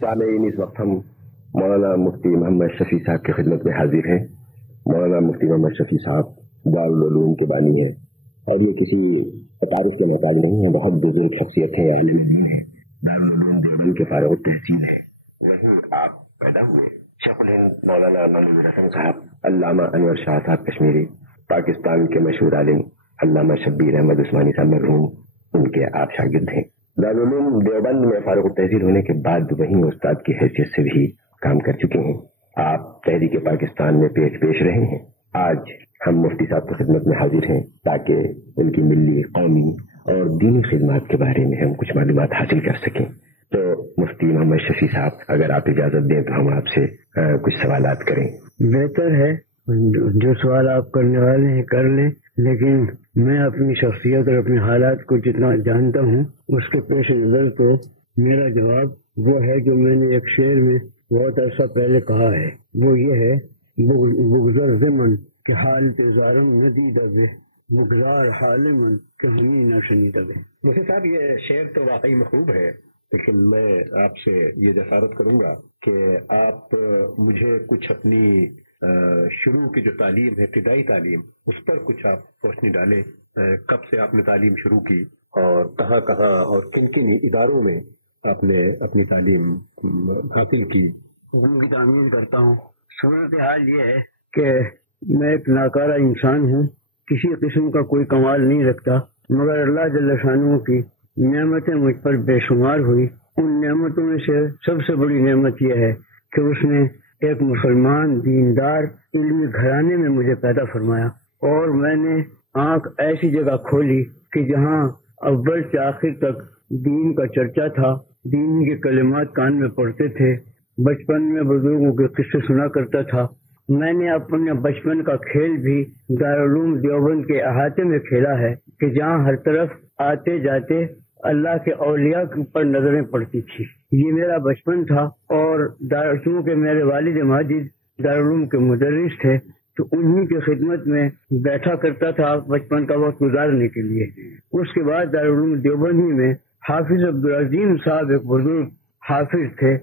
سامعین، اس وقت ہم مولانا مفتی محمد شفیع صاحب کی خدمت میں حاضر ہیں۔ مولانا مفتی محمد شفیع صاحب دارالعلوم کے بانی ہیں اور یہ کسی تعارف کے محتاج نہیں ہے، بہت بزرگ شخصیت ہے، عالم دین ہے، دارالعلوم دیوبند کے فارغ التحصیل ہے۔ وہیں آپ پیدا ہوئے۔ شیخ الہند مولانا منظور حسن صاحب، علامہ انور شاہ صاحب کشمیری، پاکستان کے مشہور عالم علامہ شبیر احمد عثمانی صاحب مرحوم، ان کے آپ شاگرد ہیں۔ دارالعلوم دیوبند میں فارغ التحصیل ہونے کے بعد وہیں استاد کی حیثیت سے بھی کام کر چکے ہیں۔ آپ تحریک پاکستان میں پیش رہے ہیں۔ آج ہم مفتی صاحب کی خدمت میں حاضر ہیں تاکہ ان کی ملی، قومی اور دینی خدمات کے بارے میں ہم کچھ معلومات حاصل کر سکیں۔ تو مفتی محمد شفیع صاحب، اگر آپ اجازت دیں تو ہم آپ سے کچھ سوالات کریں۔ بہتر ہے، جو سوال آپ کرنے والے ہیں کر لیں، لیکن میں اپنی شخصیت اور اپنے حالات کو جتنا جانتا ہوں اس کے پیش نظر تو میرا جواب وہ ہے جو میں نے ایک شعر میں بہت عرصہ پہلے کہا ہے، وہ یہ ہے: بگذر زمن کہ حال تزارم نہ دیدہ بے، بگزار حال من کہ ہمیں نہ شنیدہ بے۔ مفتی صاحب، یہ شعر تو واقعی محبوب ہے، لیکن میں آپ سے یہ جسارت کروں گا کہ آپ مجھے کچھ اپنی شروع کی جو تعلیم ہے، ابتدائی تعلیم، اس پر کچھ آپ روشنی ڈالیں۔ کب سے آپ نے تعلیم شروع کی اور کہاں کہاں اور کن کن اداروں میں آپ نے اپنی تعلیم حاصل کی؟ حکم کی تعمیر کرتا ہوں۔ صورتحال یہ ہے کہ میں ایک ناکارہ انسان ہوں، کسی قسم کا کوئی کمال نہیں رکھتا، مگر اللہ جل شانہ کی نعمتیں مجھ پر بے شمار ہوئی۔ ان نعمتوں میں سے سب سے بڑی نعمت یہ ہے کہ اس نے ایک مسلمان دیندار علمی گھرانے میں مجھے پیدا فرمایا، اور میں نے آنکھ ایسی جگہ کھولی کہ جہاں اول سے آخر تک دین کا چرچا تھا، دین کے کلمات کان میں پڑتے تھے، بچپن میں بزرگوں کے قصے سنا کرتا تھا۔ میں نے اپنے بچپن کا کھیل بھی دارالعلوم دیوبند کے احاطے میں کھیلا ہے کہ جہاں ہر طرف آتے جاتے اللہ کے اولیاء پر نظریں پڑتی تھی۔ یہ میرا بچپن تھا، اور چونکہ میرے والد ماجد دارالعلوم کے مدرس تھے تو انہی کی خدمت میں بیٹھا کرتا تھا بچپن کا وقت گزارنے کے لیے۔ اس کے بعد دارالعلوم دیوبند ہی میں حافظ عبدالعظیم صاحب ایک بزرگ حافظ تھے،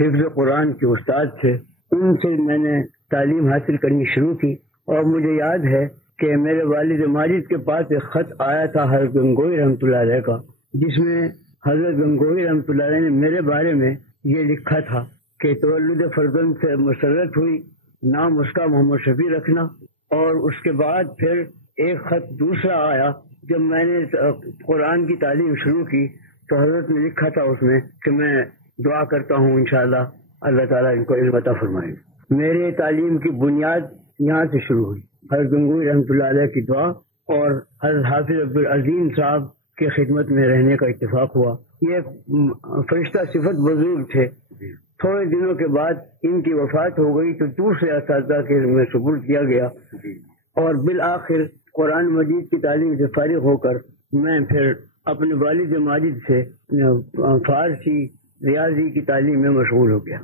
حفظ قرآن کے استاد تھے، ان سے میں نے تعلیم حاصل کرنی شروع کی۔ اور مجھے یاد ہے کہ میرے والد ماجد کے پاس ایک خط آیا تھا حضرت گنگوئی رحمۃ اللہ علیہ کا، جس میں حضرت گنگوئی رحمۃ اللہ علیہ نے میرے بارے میں یہ لکھا تھا کہ تولد فرزند سے مسرت ہوئی، نام اس کا محمد شفیع رکھنا۔ اور اس کے بعد پھر ایک خط دوسرا آیا جب میں نے قرآن کی تعلیم شروع کی تو حضرت نے لکھا تھا اس میں کہ میں دعا کرتا ہوں انشاءاللہ اللہ تعالیٰ ان کو علم عطا فرمائے۔ میرے تعلیم کی بنیاد یہاں سے شروع ہوئی، حضرت گنگوئی رحمۃ اللہ علیہ کی دعا اور حضرت حافظ عبدالعظیم صاحب کی خدمت میں رہنے کا اتفاق ہوا۔ یہ ایک فرشتہ صفت بزرگ تھے۔ تھوڑے دنوں کے بعد ان کی وفات ہو گئی تو دوسرے اساتذہ کے میں سپرد کیا گیا، اور بالآخر قرآن مجید کی تعلیم سے فارغ ہو کر میں پھر اپنے والد ماجد سے فارسی ریاضی کی تعلیم میں مشغول ہو گیا،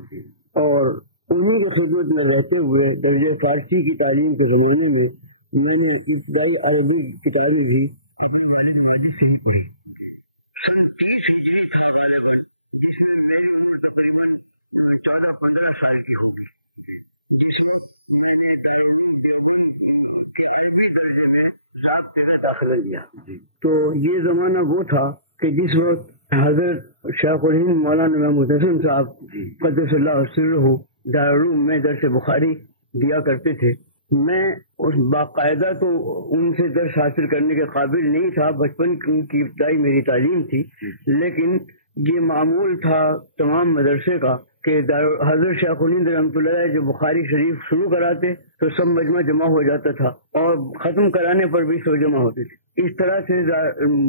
اور انہوں کی خدمت میں رہتے ہوئے درجہ فارسی کی تعلیم کے زمانے میں میں نے ابتدائی عربی کتابیں بھی تقریباً 14-15 سال کی ہوگی، جس میں میں نے درجے میں داخلہ لیا۔ تو یہ زمانہ وہ تھا کہ جس وقت حضرت شیخ الہند مولانا محمود حسن صاحب قدس اللہ سرہ دارالعلوم میں درس بخاری دیا کرتے تھے۔ میں اس باقاعدہ تو ان سے درس حاصل کرنے کے قابل نہیں تھا، بچپن کی ابتدائی میری تعلیم تھی، لیکن یہ معمول تھا تمام مدرسے کا کہ حضرت شیخ الہند رحمۃ اللہ علیہ جو بخاری شریف شروع کراتے تو سب مجمع جمع ہو جاتا تھا، اور ختم کرانے پر بھی سب جمع ہوتے تھے۔ اس طرح سے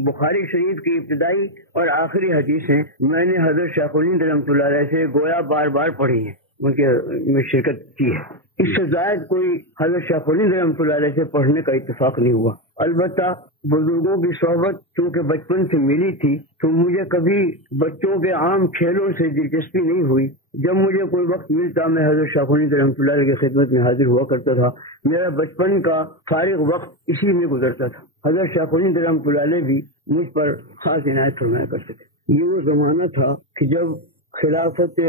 بخاری شریف کی ابتدائی اور آخری حدیثیں میں نے حضرت شیخ الہند رحمۃ اللہ علیہ سے گویا بار بار پڑھی ہیں، ان کے میں شرکت کی ہے۔ اس سے زائد کوئی حضرت شیخ الہند رحمۃ اللہ علیہ سے پڑھنے کا اتفاق نہیں ہوا۔ البتہ بزرگوں کی صحبت چونکہ بچپن سے ملی تھی تو مجھے کبھی بچوں کے عام کھیلوں سے دلچسپی نہیں ہوئی۔ جب مجھے کوئی وقت ملتا میں حضرت شیخ الہند رحمۃ اللہ علیہ کی خدمت میں حاضر ہوا کرتا تھا۔ میرا بچپن کا فارغ وقت اسی میں گزرتا تھا۔ حضرت شیخ الہند رحمۃ اللہ علیہ بھی مجھ پر خاص عنایت فرمایا کرتے تھے۔ یہ وہ زمانہ تھا کہ جب خلافت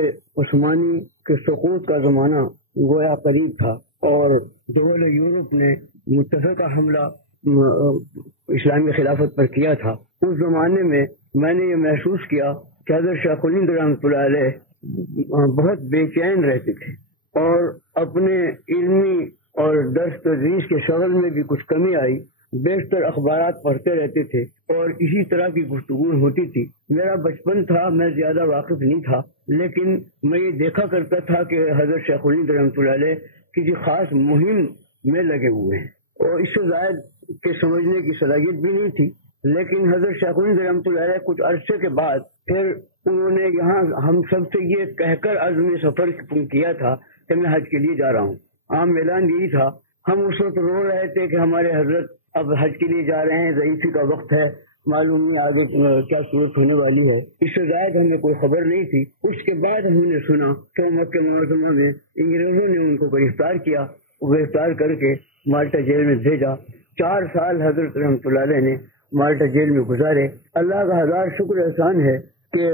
عثمانی کے سقوط کا زمانہ گویا قریب تھا اور دول یورپ نے متفقہ حملہ اسلامی خلافت پر کیا تھا. اس زمانے میں نے یہ محسوس کیا کہ حضرت شیخ الہند رحمۃ اللہ علیہ بہت بے چین رہتے تھے اور اپنے علمی اور درس تدریس کے شغل میں بھی کچھ کمی آئی. بیشتر اخبارات پڑھتے رہتے تھے اور اسی طرح کی گفتگو ہوتی تھی. میرا بچپن تھا، میں زیادہ واقف نہیں تھا، لیکن میں یہ دیکھا کرتا تھا کہ حضرت شیخ الہند رحمۃ اللہ علیہ کسی خاص مہم میں لگے ہوئے ہیں اور اس سے زائد کے سمجھنے کی صلاحیت بھی نہیں تھی. لیکن حضرت شیخ الہند رحمۃ اللہ علیہ کچھ عرصے کے بعد پھر انہوں نے یہاں ہم سب سے یہ کہہ کر عزم سفر کیا تھا کہ میں حج کے لیے جا رہا ہوں. عام اعلان یہی تھا. ہم اس وقت رو رہے تھے کہ ہمارے حضرت اب حج کے لیے جا رہے ہیں، ضعیفی کا وقت ہے، معلوم نہیں آگے کیا صورت ہونے والی ہے. اس سے زائد ہمیں کوئی خبر نہیں تھی. اس کے بعد ہم نے سنا کہ مکہ معظمہ میں انگریزوں نے ان کو گرفتار کیا، گرفتار کر کے مالٹا جیل میں بھیجا. 4 سال حضرت رحمۃ اللہ علیہ نے مالٹا جیل میں گزارے. اللہ کا ہزار شکر احسان ہے کہ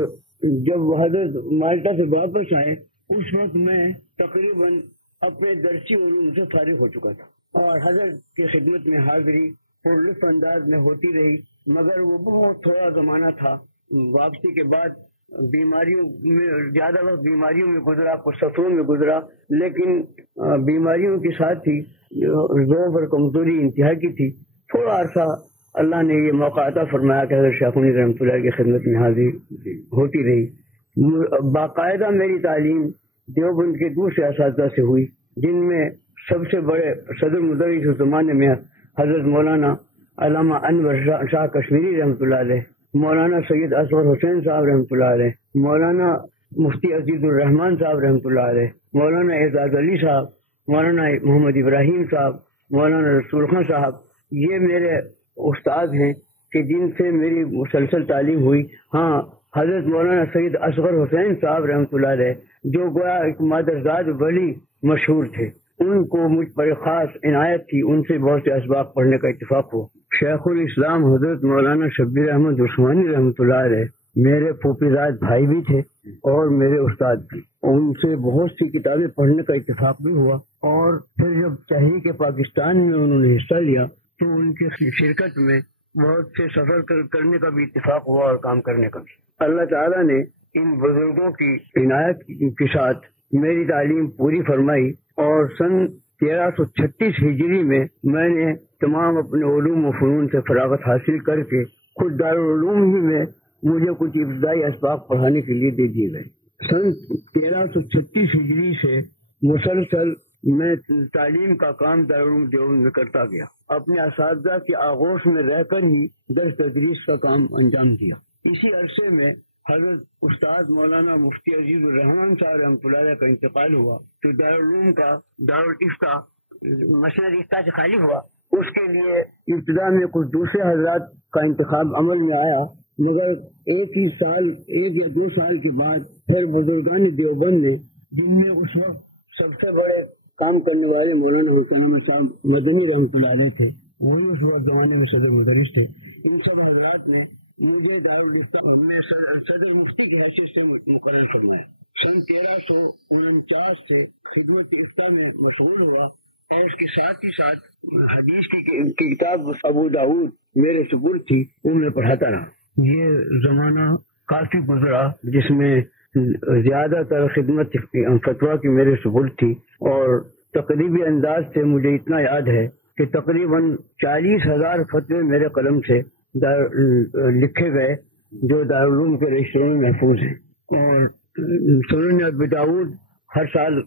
جب حضرت مالٹا سے واپس آئے اس وقت میں تقریباً اپنے درسی علوم سے فارغ ہو چکا تھا اور حضرت کی خدمت میں حاضری پرلطف انداز میں ہوتی رہی. مگر وہ بہت تھوڑا زمانہ تھا. واپسی کے بعد بیماریوں میں زیادہ وقت بیماریوں میں گزرا، کچھ سفروں میں گزرا، لیکن بیماریوں کے ساتھ ہی ضعف اور کمزوری انتہا کی تھی. تھوڑا عرصہ اللہ نے یہ موقع عطا فرمایا کہ حضرت شیخ الہند رحمۃ اللہ کی خدمت میں حاضری ہوتی رہی. باقاعدہ میری تعلیم دیوبند کے دوسرے اساتذہ سے ہوئی، جن میں سب سے بڑے صدر مدرس اس زمانے میں حضرت مولانا علامہ انور شاہ کشمیری رحمۃ اللہ علیہ، مولانا سید اصغر حسین صاحب رحمۃ اللہ علیہ، مولانا مفتی عزیز الرحمان صاحب رحمۃ اللہ علیہ، مولانا اعزاز علی صاحب، مولانا محمد ابراہیم صاحب، مولانا رسول خان صاحب. یہ میرے استاد ہیں کہ جن سے میری مسلسل تعلیم ہوئی. ہاں، حضرت مولانا سید اصغر حسین صاحب رحمۃ اللہ علیہ جو گویا ایک مادرزاد ولی مشہور تھے، ان کو مجھ پر خاص عنایت تھی. ان سے بہت سے اسباق پڑھنے کا اتفاق ہوا. شیخ الاسلام حضرت مولانا شبیر احمد عثمانی رحمۃ اللہ علیہ میرے پھوپھیزاد بھائی بھی تھے اور میرے استاد بھی. ان سے بہت سی کتابیں پڑھنے کا اتفاق بھی ہوا اور پھر جب تحریک پاکستان میں انہوں نے حصہ لیا تو ان کی شرکت میں بہت سے سفر کرنے کا بھی اتفاق ہوا اور کام کرنے کا بھی. اللہ تعالیٰ نے ان بزرگوں کی عنایت کے ساتھ میری تعلیم پوری فرمائی اور سن 1336 ہجری میں نے تمام اپنے علوم و فنون سے فراغت حاصل کر کے خود دارالعلوم ہی میں مجھے کچھ ابتدائی اسباق پڑھانے کے لیے دے دیے گئے. سن 1336 ہجری سے مسلسل میں تعلیم کا کام دارالعلوم دیوبند میں کرتا گیا. اپنے اساتذہ کے آغوش میں رہ کر ہی درس تدریس کا کام انجام دیا. اسی عرصے میں حضرت استاد مولانا مفتی عزیز الرحمان صاحب رحمۃ اللہ علیہ کا انتقال ہوا تو دارالعلوم کا دارالفتہ مسند افتاء سے خالی ہوا. اس کے لیے ابتدا میں کچھ دوسرے حضرات کا انتخاب عمل میں آیا، مگر ایک یا دو سال کے بعد پھر بزرگان دیوبند نے، جن میں اس وقت سب سے بڑے کام کرنے والے مولانا حسین احمد صاحب مدنی رحمۃ اللہ علیہ تھے، وہی اس وقت زمانے میں صدر مدرس تھے، ان سب حضرات نے مجھے دارالفتہ میں صدر مفتی کی حیثیت سے مقرر فرمایا. سن 1349 سے خدمت افتاء میں مشغول ہوا اور اس کے ساتھ ہی ساتھ حدیث کی کتاب ابو داؤد میرے سپرد تھی، وہ میں پڑھاتا رہا. یہ زمانہ کافی گزرا جس میں زیادہ تر خدمت فتویٰ کی میرے سپرد تھی اور تقریبی انداز سے مجھے اتنا یاد ہے کہ تقریباً 40,000 فتوے میرے قلم سے لکھے گئے جو دارالعلوم کے رجسٹروں میں محفوظ ہیں اور سنن ابی داؤد ہر سال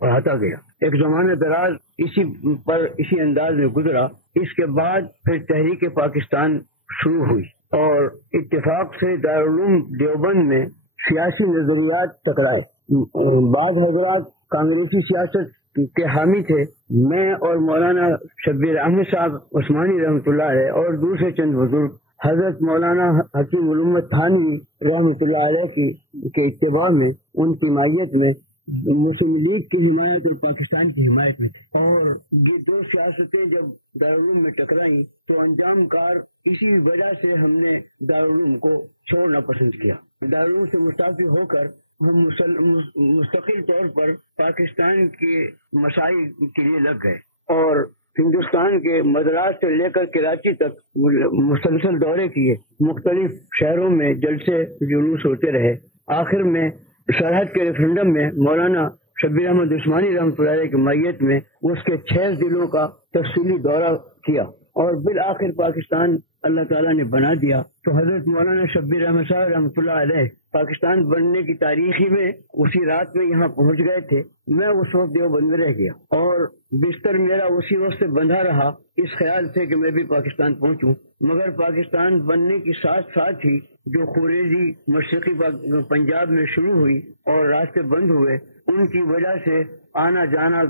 پڑھاتا گیا. ایک زمانہ دراز اسی انداز میں گزرا. اس کے بعد پھر تحریک پاکستان شروع ہوئی اور اتفاق سے دارالعلوم دیوبند میں سیاسی نظریات ٹکرائے. بعض حضرات کانگریسی سیاست کے حامی تھے. میں اور مولانا شبیر احمد صاحب عثمانی رحمۃ اللہ علیہ اور دوسرے چند بزرگ حضرت مولانا حکیم علومت تھانوی رحمۃ اللہ علیہ کے اتباع میں، ان کی مائیت میں، مسلم لیگ کی حمایت اور پاکستان کی حمایت میں تھے اور یہ دو سیاستیں جب دارالعلوم میں ٹکرائیں تو انجام کار اسی وجہ سے ہم نے دارالعلوم کو چھوڑنا پسند کیا. دارالعلوم سے مستعفی ہو کر ہم مستقل طور پر پاکستان کے مسائل کے لیے لگ گئے اور ہندوستان کے مدراس سے لے کر کراچی تک مسلسل دورے کیے، مختلف شہروں میں جلسے جلوس ہوتے رہے۔ آخر میں سرحد کے ریفرنڈم میں مولانا شبیر احمد عثمانی رحمۃ اللہ علیہ کی معیت میں اس کے 6 ضلعوں کا تفصیلی دورہ کیا اور بالآخر پاکستان اللہ تعالیٰ نے بنا دیا۔ تو حضرت مولانا شبیر احمد صاحب رحمۃ اللہ علیہ پاکستان بننے کی تاریخی میں اسی رات میں یہاں پہنچ گئے تھے۔ میں اس وقت دیوبند میں رہ گیا اور بستر میرا اسی وقت سے بندھا رہا اس خیال سے کہ میں بھی پاکستان پہنچوں، مگر پاکستان بننے کے ساتھ ساتھ ہی جو خوریزی مشرقی پنجاب میں شروع ہوئی اور راستے بند ہوئے، ان کی وجہ سے آنا جانا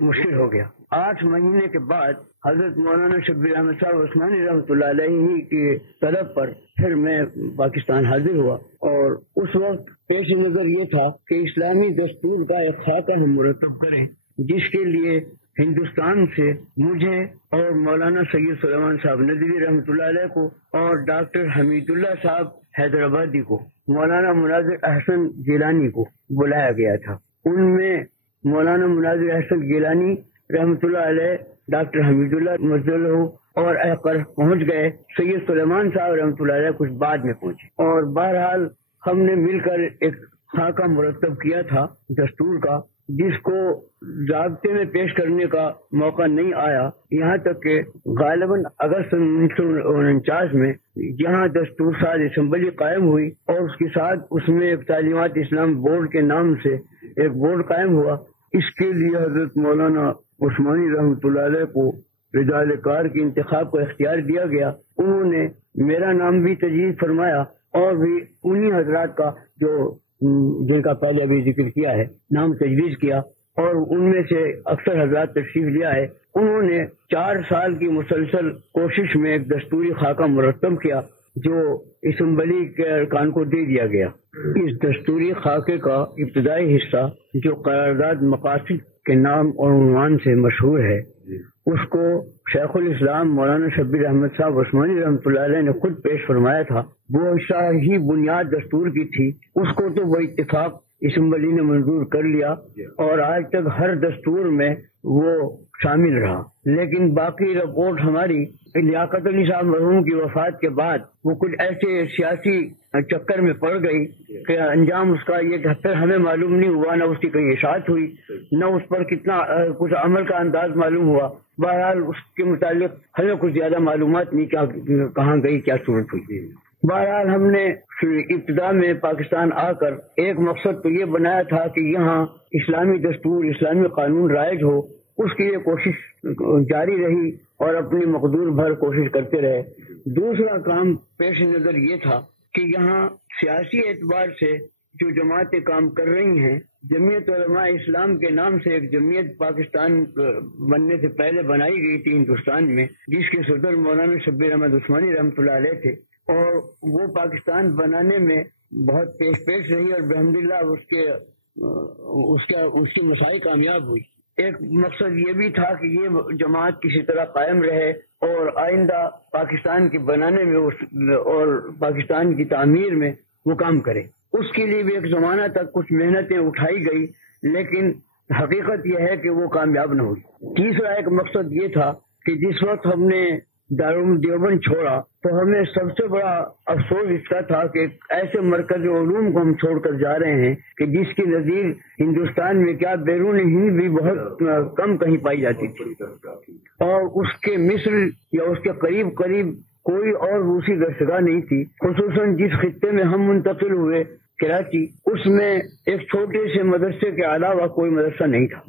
مشکل ہو گیا۔ 8 مہینے کے بعد حضرت مولانا شبیر احمد صاحب عثمانی رحمۃ اللہ علیہ کی طلب پر پھر میں پاکستان حاضر ہوا اور اس وقت پیش نظر یہ تھا کہ اسلامی دستور کا ایک خاکہ ہم مرتب کریں، جس کے لیے ہندوستان سے مجھے اور مولانا سید سلیمان صاحب ندوی رحمۃ اللہ علیہ کو اور ڈاکٹر حمید اللہ صاحب حیدرآبادی کو، مولانا مناظر احسن گیلانی کو بلایا گیا تھا۔ ان میں مولانا مناظر احسن گیلانی رحمۃ اللہ علیہ، ڈاکٹر حمید اللہ مزل اور پہنچ گئے۔ سید سلیمان صاحب رحمۃ اللہ علیہ کچھ بعد میں پہنچے اور بہرحال ہم نے مل کر ایک خاکہ مرتب کیا تھا دستور کا، جس کو ضابطے میں پیش کرنے کا موقع نہیں آیا، یہاں تک کہ غالباً اگست 1949 میں یہاں دستور ساز اسمبلی قائم ہوئی اور اس کے ساتھ اس میں ایک تعلیمات اسلام بورڈ کے نام سے ایک بورڈ قائم ہوا۔ اس کے لیے حضرت مولانا عثمانی رحمۃ اللہ علیہ کو رجال کار کے انتخاب کا اختیار دیا گیا۔ انہوں نے میرا نام بھی تجویز فرمایا اور بھی انہی حضرات کا جن کا پہلے ابھی ذکر کیا ہے نام تجویز کیا، اور ان میں سے اکثر حضرات تشریف لیا ہے۔ انہوں نے 4 سال کی مسلسل کوشش میں ایک دستوری خاکہ مرتب کیا جو اسمبلی کے ارکان کو دے دیا گیا۔ اس دستوری خاکے کا ابتدائی حصہ جو قرارداد مقاصد کے نام اور عنوان سے مشہور ہے، اس کو شیخ الاسلام مولانا شبیر احمد صاحب عثمانی رحمۃ اللہ علیہ نے خود پیش فرمایا تھا۔ وہ حصہ ہی بنیاد دستور کی تھی، اس کو تو وہ اتفاق اسمبلی نے منظور کر لیا اور آج تک ہر دستور میں وہ شامل رہا۔ لیکن باقی رپورٹ ہماری لیاقت علی صاحب مرحوم کی وفات کے بعد وہ کچھ ایسے سیاسی چکر میں پڑ گئی کہ انجام اس کا یہ کہ پھر ہمیں معلوم نہیں ہوا، نہ اس کی کہیں اشاعت ہوئی، نہ اس پر کتنا کچھ عمل کا انداز معلوم ہوا۔ بہرحال اس کے متعلق ہمیں کچھ زیادہ معلومات نہیں کہاں گئی، کیا صورت ہوئی۔ بہرحال ہم نے ابتدا میں پاکستان آ کر ایک مقصد تو یہ بنایا تھا کہ یہاں اسلامی دستور، اسلامی قانون رائج ہو، اس کے لیے کوشش جاری رہی اور اپنی مقدور بھر کوشش کرتے رہے۔ دوسرا کام پیش نظر یہ تھا کہ یہاں سیاسی اعتبار سے جو جماعتیں کام کر رہی ہیں، جمعیت علماء اسلام کے نام سے ایک جمعیت پاکستان بننے سے پہلے بنائی گئی تھی ہندوستان میں، جس کے صدر مولانا شبیر احمد عثمانی رحمۃ اللہ علیہ تھے، اور وہ پاکستان بنانے میں بہت پیش رہی اور الحمدللہ اس کی مساعی کامیاب ہوئی۔ ایک مقصد یہ بھی تھا کہ یہ جماعت کسی طرح قائم رہے اور آئندہ پاکستان کے بنانے میں اور پاکستان کی تعمیر میں وہ کام کرے۔ اس کے لیے بھی ایک زمانہ تک کچھ محنتیں اٹھائی گئی، لیکن حقیقت یہ ہے کہ وہ کامیاب نہ ہوئی۔ تیسرا ایک مقصد یہ تھا کہ جس وقت ہم نے دارالعلوم دیوبند چھوڑا تو ہمیں سب سے بڑا افسوس اس کا تھا کہ ایسے مرکز علوم کو ہم چھوڑ کر جا رہے ہیں کہ جس کی نظیر ہندوستان میں کیا بیرون ہند بھی بہت کم کہیں پائی جاتی تھی، اور اس کے مصر یا اس کے قریب کوئی اور روسی درسگاہ نہیں تھی۔ خصوصاً جس خطے میں ہم منتقل ہوئے کراچی، اس میں ایک چھوٹے سے مدرسے کے علاوہ کوئی مدرسہ نہیں تھا۔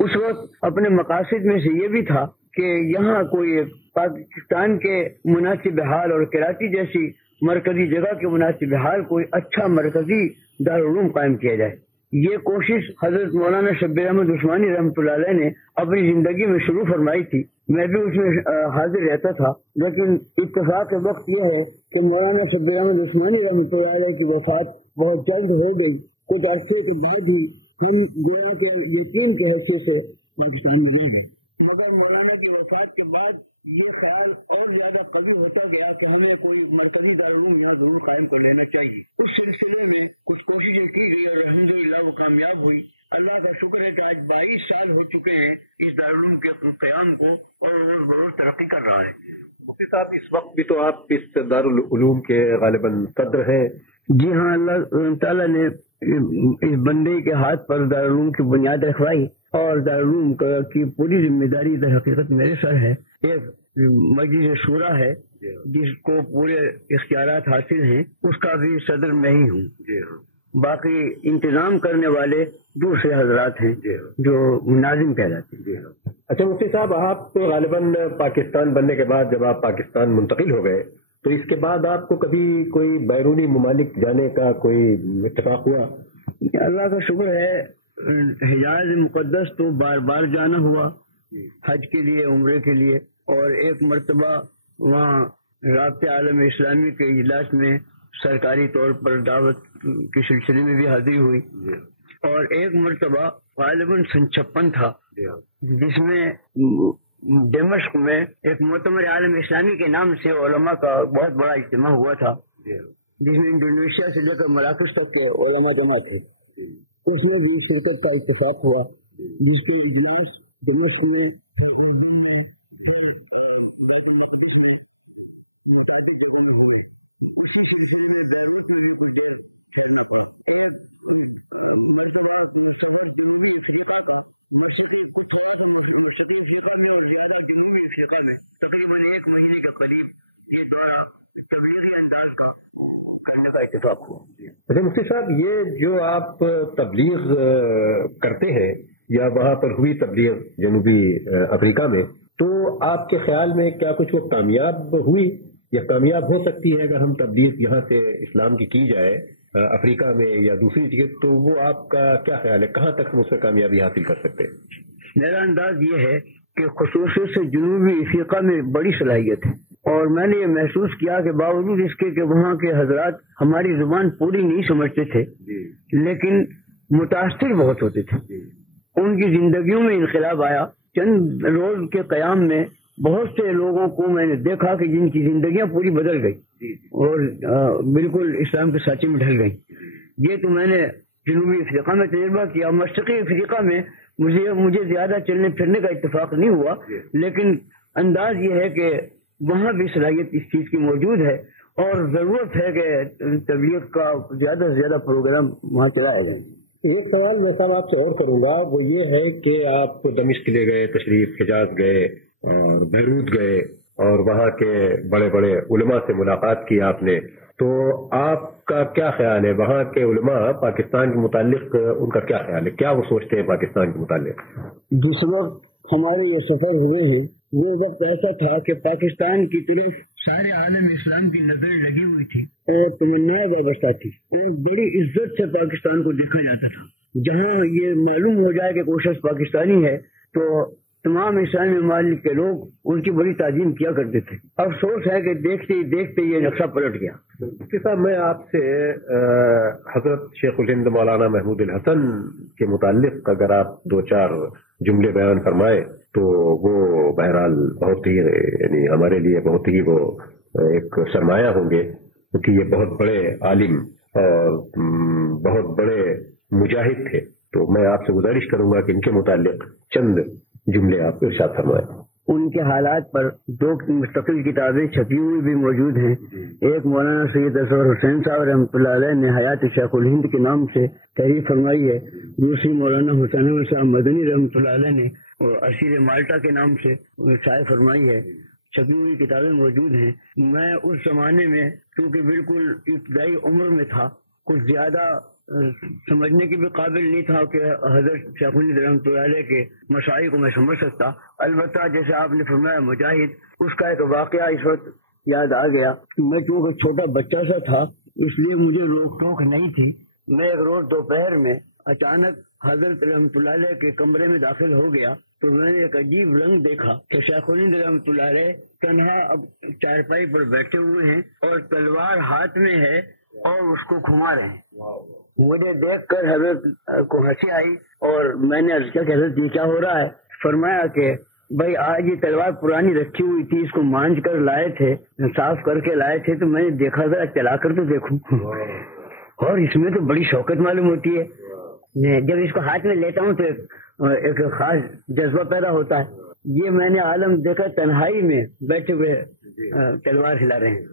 اس وقت اپنے مقاصد میں سے یہ بھی تھا کہ یہاں کوئی پاکستان کے مناسب حال اور کراچی جیسی مرکزی جگہ کے مناسب حال کوئی اچھا مرکزی دارالعلوم قائم کیا جائے۔ یہ کوشش حضرت مولانا شبیر احمد عثمانی رحمۃ اللہ علیہ نے اپنی زندگی میں شروع فرمائی تھی، میں بھی اس میں حاضر رہتا تھا، لیکن اتفاق وقت یہ ہے کہ مولانا شبیر احمد عثمانی رحمۃ اللہ علیہ کی وفات بہت جلد ہو گئی۔ کچھ عرصے کے بعد ہی ہم گویا کے یتیم کے حیثیت سے پاکستان میں رہ گئے، مگر مولانا کی وفات کے بعد یہ خیال اور زیادہ قوی ہوتا گیا کہ ہمیں کوئی مرکزی دارالعلوم یہاں ضرور قائم کر لینا چاہیے۔ اس سلسلے میں کچھ کوششیں کی گئی اور الحمدللہ وہ کامیاب ہوئی۔ اللہ کا شکر ہے کہ آج 22 سال ہو چکے ہیں اس دارالعلوم کے قیام کو، اور روز بروز ترقی کر رہا ہے۔ مفتی صاحب، اس وقت بھی تو آپ اس دارالعلوم کے غالباً صدر ہیں۔ جی ہاں، اللہ تعالیٰ نے اس بندے کے ہاتھ پر دارالعلوم کی بنیاد رکھوائی، اور دارالعلوم کی پوری ذمہ داری در حقیقت میرے سر ہے۔ ایک مجلس شورا ہے جس کو پورے اختیارات حاصل ہیں، اس کا بھی صدر میں ہی ہوں۔ باقی انتظام کرنے والے دوسرے حضرات ہیں جو ناظم کہلاتے ہیں۔ اچھا مفتی صاحب، آپ تو غالباً پاکستان بننے کے بعد جب آپ پاکستان منتقل ہو گئے تو اس کے بعد آپ کو کبھی کوئی بیرونی ممالک جانے کا کوئی اتفاق ہوا؟ اللہ کا شکر ہے، حجاز مقدس تو بار بار جانا ہوا، حج کے لیے، عمرے کے لیے، اور ایک مرتبہ وہاں رابطہ عالم اسلامی کے اجلاس میں سرکاری طور پر دعوت کے سلسلے میں بھی حاضری ہوئی، اور ایک مرتبہ غالباً 56 تھا جس میں دمشق میں ایک معتمر عالم اسلامی کے نام سے علماء کا بہت بڑا اجتماع ہوا تھا، جس میں انڈونیشیا سے لے کر مراکش تک کے علماء جمع تھے۔ اس میں بھی شرکت کا اتفاق ہوا، جس کے اجلاس دمشق میں اسی سلسلے میں بیروت میں بھی کچھ جنوبی افریقہ کا مشرقی افریقہ میں اور زیادہ جنوبی افریقہ میں تقریباً 1 مہینے کے قریب یہ دورہ تبلیغی انداز کا کرنے کا اتفاق ہوا۔ اچھا مفتی صاحب، یہ جو آپ تبلیغ کرتے ہیں یا وہاں پر ہوئی تبلیغ جنوبی افریقہ میں، تو آپ کے خیال میں کیا کچھ وہ کامیاب ہوئی یا کامیاب ہو سکتی ہے؟ اگر ہم تبلیغ یہاں سے اسلام کی جائے افریقہ میں یا دوسری جگہ، تو وہ آپ کا کیا خیال ہے، کہاں تک ہم اس میں کامیابی حاصل کر سکتے ہیں؟ میرا انداز یہ ہے کہ خصوصی سے جنوبی افریقہ میں بڑی صلاحیت ہے، اور میں نے یہ محسوس کیا کہ باوجود اس کے کہ وہاں کے حضرات ہماری زبان پوری نہیں سمجھتے تھے لیکن متاثر بہت ہوتے تھے، ان کی زندگیوں میں انقلاب آیا۔ چند روز کے قیام میں بہت سے لوگوں کو میں نے دیکھا کہ جن کی زندگیاں پوری بدل گئی اور بالکل اسلام کے سانچے میں ڈھل گئی۔ یہ تو میں نے جنوبی افریقہ میں تجربہ کیا۔ مشرقی افریقہ میں مجھے زیادہ چلنے پھرنے کا اتفاق نہیں ہوا، لیکن انداز یہ ہے کہ وہاں بھی صلاحیت اس چیز کی موجود ہے، اور ضرورت ہے کہ تبلیغ کا زیادہ سے زیادہ پروگرام وہاں چلایا جائے۔ ایک سوال میں صاحب آپ سے اور کروں گا، وہ یہ ہے کہ آپ دمشق لے گئے تشریف، حجاز گئے اور بیروت گئے اور وہاں کے بڑے بڑے علماء سے ملاقات کی آپ نے، تو آپ کا کیا خیال ہے وہاں کے علماء پاکستان کے متعلق، ان کا کیا خیال ہے، کیا وہ سوچتے ہیں پاکستان کے متعلق؟ جس وقت ہمارے یہ سفر ہوئے ہیں وہ وقت ایسا تھا کہ پاکستان کی طرف سارے عالم اسلام کی نظر لگی ہوئی تھی اور تمنائیں وابستہ تھی، اور بڑی عزت سے پاکستان کو دیکھا جاتا تھا۔ جہاں یہ معلوم ہو جائے کہ کوئی شخص پاکستانی ہے تو تمام اسلامی ممالک کے لوگ ان کی بڑی تعظیم کیا کرتے تھے۔ افسوس ہے کہ دیکھتے ہی دیکھتے یہ نقشہ پلٹ گیا۔ صاحب، میں آپ سے حضرت شیخ الہند مولانا محمود الحسن کے متعلق اگر آپ 2-4 جملے بیان فرمائے تو وہ بہرحال بہت ہی، یعنی ہمارے لیے بہت ہی وہ ایک سرمایہ ہوں گے، کیونکہ یہ بہت بڑے عالم اور بہت بڑے مجاہد تھے۔ تو میں آپ سے گزارش کروں گا کہ ان کے متعلق چند جملے آپ ارشاد فرمائیں۔ ان کے حالات پر 2 مستقل کتابیں چھپی ہوئی بھی موجود ہیں۔ ایک مولانا سید اصغر حسین صاحب رحمۃ اللہ علیہ نے حیات شیخ الہند کے نام سے تحریر فرمائی ہے، دوسری مولانا حسین احمد صاحب مدنی رحمۃ اللہ علیہ نے اسیر مالٹا کے نام سے شائع فرمائی ہے۔ چھپی ہوئی کتابیں موجود ہیں۔ میں اس زمانے میں کیونکہ بالکل ابتدائی عمر میں تھا، کچھ زیادہ سمجھنے کے بھی قابل نہیں تھا کہ حضرت شیخ الہند رحمۃ اللہ علیہ کے مشاعر کو میں سمجھ سکتا۔ البتہ جیسے آپ نے فرمایا مجاہد، اس کا ایک واقعہ اس وقت یاد آ گیا۔ میں چونکہ چھوٹا بچہ سا تھا اس لیے مجھے روک ٹوک نہیں تھی۔ میں ایک روز دوپہر میں اچانک حضرت رحمۃ اللہ علیہ کے کمرے میں داخل ہو گیا تو میں نے ایک عجیب رنگ دیکھا کہ شیخ الہند رحمۃ اللہ علیہ تنہا اب چارپائی پر بیٹھے ہوئے ہیں اور تلوار ہاتھ میں ہے اور اس کو گھما رہے ہیں۔ مجھے دیکھ کر حضرت کو ہنسی آئی اور میں نے عرض کیا کہ حضرت یہ کیا ہو رہا ہے؟ فرمایا کہ بھائی آج یہ تلوار پرانی رکھی ہوئی تھی، اس کو مانج کر لائے تھے، صاف کر کے لائے تھے، تو میں نے دیکھا ذرا چلا کر تو دیکھوں، اور اس میں تو بڑی شوقت معلوم ہوتی ہے۔ جب اس کو ہاتھ میں لیتا ہوں تو ایک خاص جذبہ پیدا ہوتا ہے۔ یہ میں نے عالم دیکھا تنہائی میں بیٹھے ہوئے تلوار ہلا رہے ہیں۔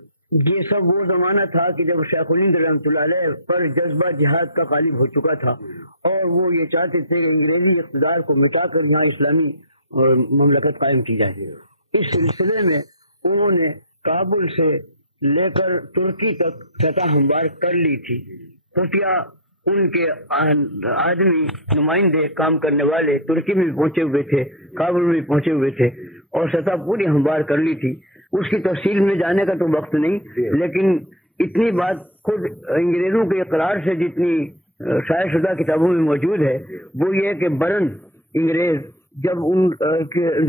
یہ سب وہ زمانہ تھا کہ جب شیخ الہند رحمۃ اللہ علیہ پر جذبہ جہاد کا غالب ہو چکا تھا، اور وہ یہ چاہتے تھے انگریزی اقتدار کو مٹا کر یہاں اسلامی مملکت قائم کی جائے۔ اس سلسلے میں انہوں نے کابل سے لے کر ترکی تک سطح ہموار کر لی تھی۔ خفیہ ان کے آدمی نمائندے کام کرنے والے ترکی میں بھی پہنچے ہوئے تھے، کابل میں بھی پہنچے ہوئے تھے، اور سطح پوری ہموار کر لی تھی۔ اس کی تفصیل میں جانے کا تو وقت نہیں، لیکن اتنی بات خود انگریزوں کے اقرار سے جتنی شائع شدہ کتابوں میں موجود ہے، وہ یہ کہ برن انگریز جب ان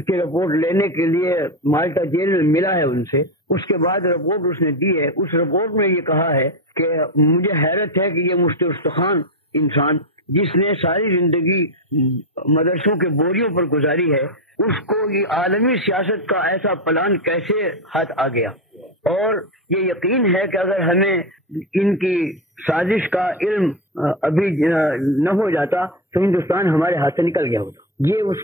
کی رپورٹ لینے کے لیے مالٹا جیل میں ملا ہے ان سے، اس کے بعد رپورٹ اس نے دی ہے، اس رپورٹ میں یہ کہا ہے کہ مجھے حیرت ہے کہ یہ مستخوان انسان جس نے ساری زندگی مدرسوں کے بوریوں پر گزاری ہے، اس کو یہ عالمی سیاست کا ایسا پلان کیسے ہاتھ آ گیا۔ اور یہ یقین ہے کہ اگر ہمیں ان کی سازش کا علم ابھی نہ ہو جاتا تو ہندوستان ہمارے ہاتھ سے نکل گیا ہوتا۔ یہ اس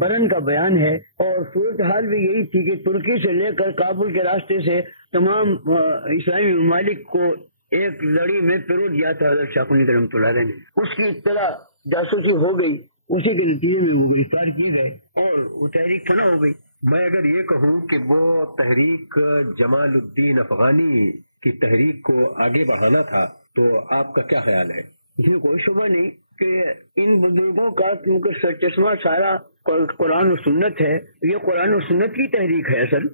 برن کا بیان ہے، اور صورتحال بھی یہی تھی کہ ترکی سے لے کر کابل کے راستے سے تمام اسلامی ممالک کو ایک لڑی میں پیرو دیا تھا حضرت شیخ الہند رحمۃ اللہ علیہ نے۔ اس کی اطلاع جاسوسی ہو گئی، اسی کے نتیجے میں وہ گرفتار کیے گئے اور وہ تحریک فنا ہو گئی۔ میں اگر یہ کہوں کہ وہ تحریک جمال الدین افغانی کی تحریک کو آگے بڑھانا تھا تو آپ کا کیا خیال ہے؟ اس میں کوئی شبہ نہیں کہ ان بزرگوں کا کیونکہ سرچشمہ سارا قرآن و سنت ہے، یہ قرآن و سنت کی تحریک ہے اصل،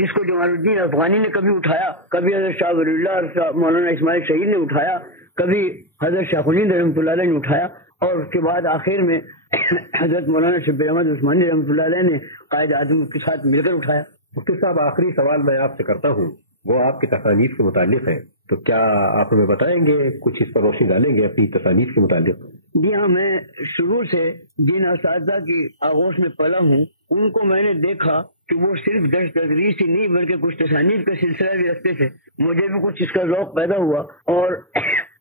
جس کو جمال الدین افغانی نے کبھی اٹھایا، کبھی حضرت شاہ ولی اللہ اور مولانا اسماعیل شہید نے اٹھایا، کبھی حضرت شیخ الہند رحمۃ اللہ علیہ نے اٹھایا، اور اس کے بعد آخر میں حضرت مولانا شبیر احمد عثمانی رحمۃ اللہ علیہ نے قائد اعظم کے ساتھ مل کر اٹھایا۔ مفتی صاحب، آخری سوال میں آپ سے کرتا ہوں، وہ آپ کی تصانیف کے متعلق ہے، تو کیا آپ ہمیں بتائیں گے، کچھ اس پر روشنی ڈالیں گے اپنی تصانیف کے متعلق؟ جی ہاں، میں شروع سے جن اساتذہ کی آغوش میں پلا ہوں ان کو میں نے دیکھا کہ وہ صرف درس تدریس ہی نہیں بلکہ کچھ تصانیف کا سلسلہ بھی رکھتے تھے۔ مجھے بھی کچھ اس کا ذوق پیدا ہوا، اور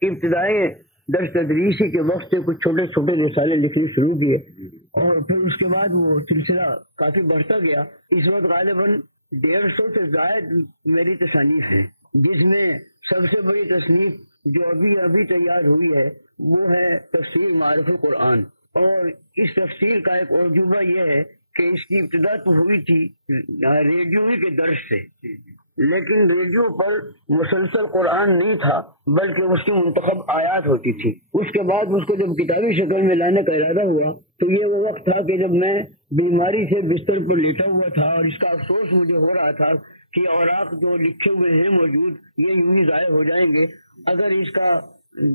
ابتدائی درس تدریسی کے وقت سے کچھ چھوٹے چھوٹے رسالے لکھنے شروع کیے، اور پھر اس کے بعد وہ سلسلہ کافی بڑھتا گیا۔ اس وقت غالباً 150 سے زائد میری تصانیف ہیں، جس میں سب سے بڑی تصنیف جو ابھی تیار ہوئی ہے وہ ہے تفسیر معرف القرآن، اور اس تفسیر کا ایک عجوبہ یہ ہے کہ اس کی ابتدا تو ہوئی تھی ریڈیو ہی کے درس سے، لیکن ریڈیو پر مسلسل قرآن نہیں تھا بلکہ اس کی منتخب آیات ہوتی تھی۔ اس کے بعد اس کو جب کتابی شکل میں لانے کا ارادہ ہوا تو یہ وہ وقت تھا کہ جب میں بیماری سے بستر پر لیٹا ہوا تھا، اور اس کا افسوس مجھے ہو رہا تھا کہ اوراق جو لکھے ہوئے ہیں موجود یہ یوں ہی ضائع ہو جائیں گے، اگر اس کا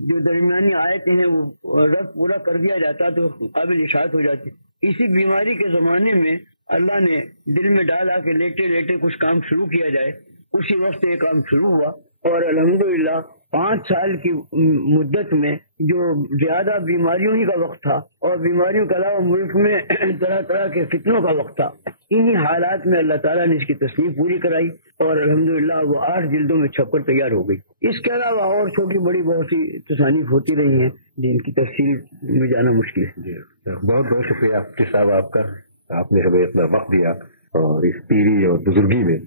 جو درمیانی آیتیں ہیں وہ رب پورا کر دیا جاتا تو قابل اشاعت ہو جاتی۔ اسی بیماری کے زمانے میں اللہ نے دل میں ڈالا کہ لیٹے لیٹے کچھ کام شروع کیا جائے، اسی وقت یہ کام شروع ہوا، اور الحمدللہ 5 سال کی مدت میں جو زیادہ بیماریوں ہی کا وقت تھا، اور بیماریوں کے علاوہ ملک میں طرح طرح کے فتنوں کا وقت تھا، انہی حالات میں اللہ تعالیٰ نے اس کی تصنیف پوری کرائی، اور الحمدللہ وہ 8 جلدوں میں چھپ کر تیار ہو گئی۔ اس کے علاوہ اور چھوٹی بڑی بہت سی تصانیف ہوتی رہی ہیں جن کی تفصیل میں جانا مشکل ہے۔ بہت بہت شکریہ مفتی صاحب آپ کا، آپ نے ہمیں اپنا وقت دیا اور اس پیری اور بزرگی میں